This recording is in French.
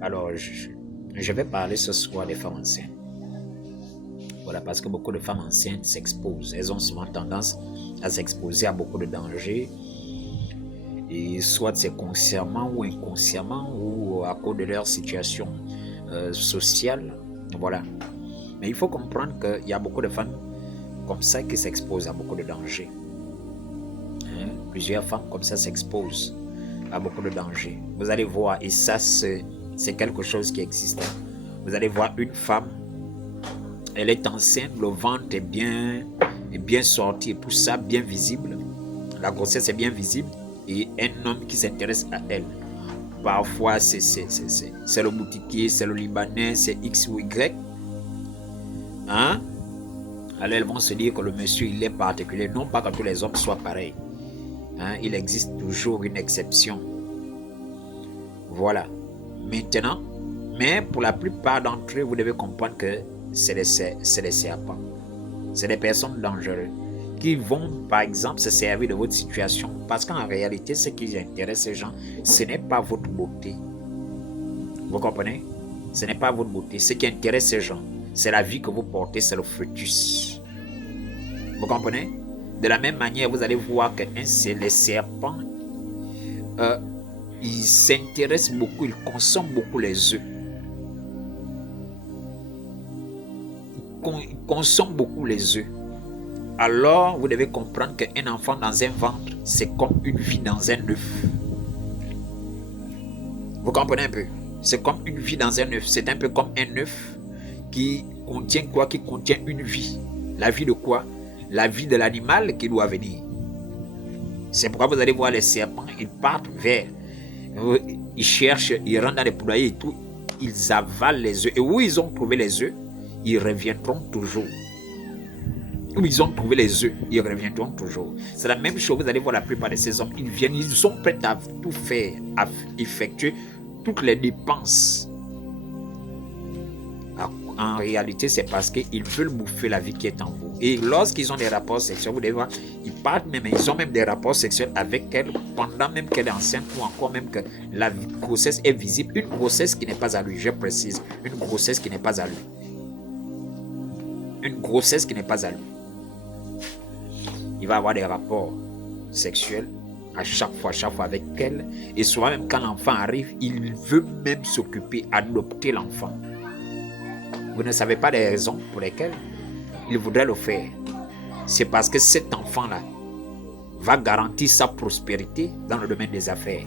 Alors, je vais parler ce soir des femmes enceintes. Voilà, parce que beaucoup de femmes enceintes s'exposent. Elles ont souvent tendance à s'exposer à beaucoup de dangers. Et soit c'est consciemment ou inconsciemment ou à cause de leur situation sociale. Voilà. Mais il faut comprendre qu'il y a beaucoup de femmes comme ça qui s'exposent à beaucoup de dangers. Hein? Plusieurs femmes comme ça s'exposent à beaucoup de dangers. Vous allez voir, et ça c'est quelque chose qui existe. Vous allez voir une femme, elle est enceinte, le ventre est bien sorti, et tout ça bien visible. La grossesse est bien visible et un homme qui s'intéresse à elle. Parfois c'est le boutiquier, c'est le Libanais, c'est X ou Y. Hein? Alors elles vont se dire que le monsieur il est particulier. Non pas que tous les hommes soient pareils. Hein? Il existe toujours une exception. Voilà. Maintenant, mais pour la plupart d'entre eux, vous devez comprendre que c'est des serpents. C'est des personnes dangereuses qui vont, par exemple, se servir de votre situation. Parce qu'en réalité, ce qui intéresse ces gens, ce n'est pas votre beauté. Vous comprenez? Ce n'est pas votre beauté. Ce qui intéresse ces gens, c'est la vie que vous portez, c'est le fœtus. Vous comprenez? De la même manière, vous allez voir que les serpents, ils s'intéressent beaucoup, ils consomment beaucoup les œufs. Ils consomment beaucoup les œufs. Alors, vous devez comprendre qu'un enfant dans un ventre, c'est comme une vie dans un œuf. Vous comprenez un peu? C'est comme une vie dans un œuf. C'est un peu comme un œuf qui contient quoi? Qui contient une vie. La vie de quoi? La vie de l'animal qui doit venir. C'est pourquoi vous allez voir les serpents, ils partent vers, ils cherchent, ils rentrent dans les poulaillers et tout, ils avalent les œufs. Et où ils ont trouvé les œufs, ils reviendront toujours. Où ils ont trouvé les œufs, ils reviendront toujours. C'est la même chose, vous allez voir la plupart de ces hommes, ils viennent, ils sont prêts à tout faire, à effectuer toutes les dépenses. En réalité, c'est parce qu'ils veulent bouffer la vie qui est en vous. Et lorsqu'ils ont des rapports sexuels, vous devez voir, ils partent même, ils ont même des rapports sexuels avec elle pendant même qu'elle est enceinte ou encore même que la grossesse est visible. Une grossesse qui n'est pas à lui, je précise, une grossesse qui n'est pas à lui. Une grossesse qui n'est pas à lui. Il va avoir des rapports sexuels à chaque fois avec elle. Et souvent même quand l'enfant arrive, il veut même s'occuper, adopter l'enfant. Vous ne savez pas les raisons pour lesquelles il voudrait le faire. C'est parce que cet enfant-là va garantir sa prospérité dans le domaine des affaires.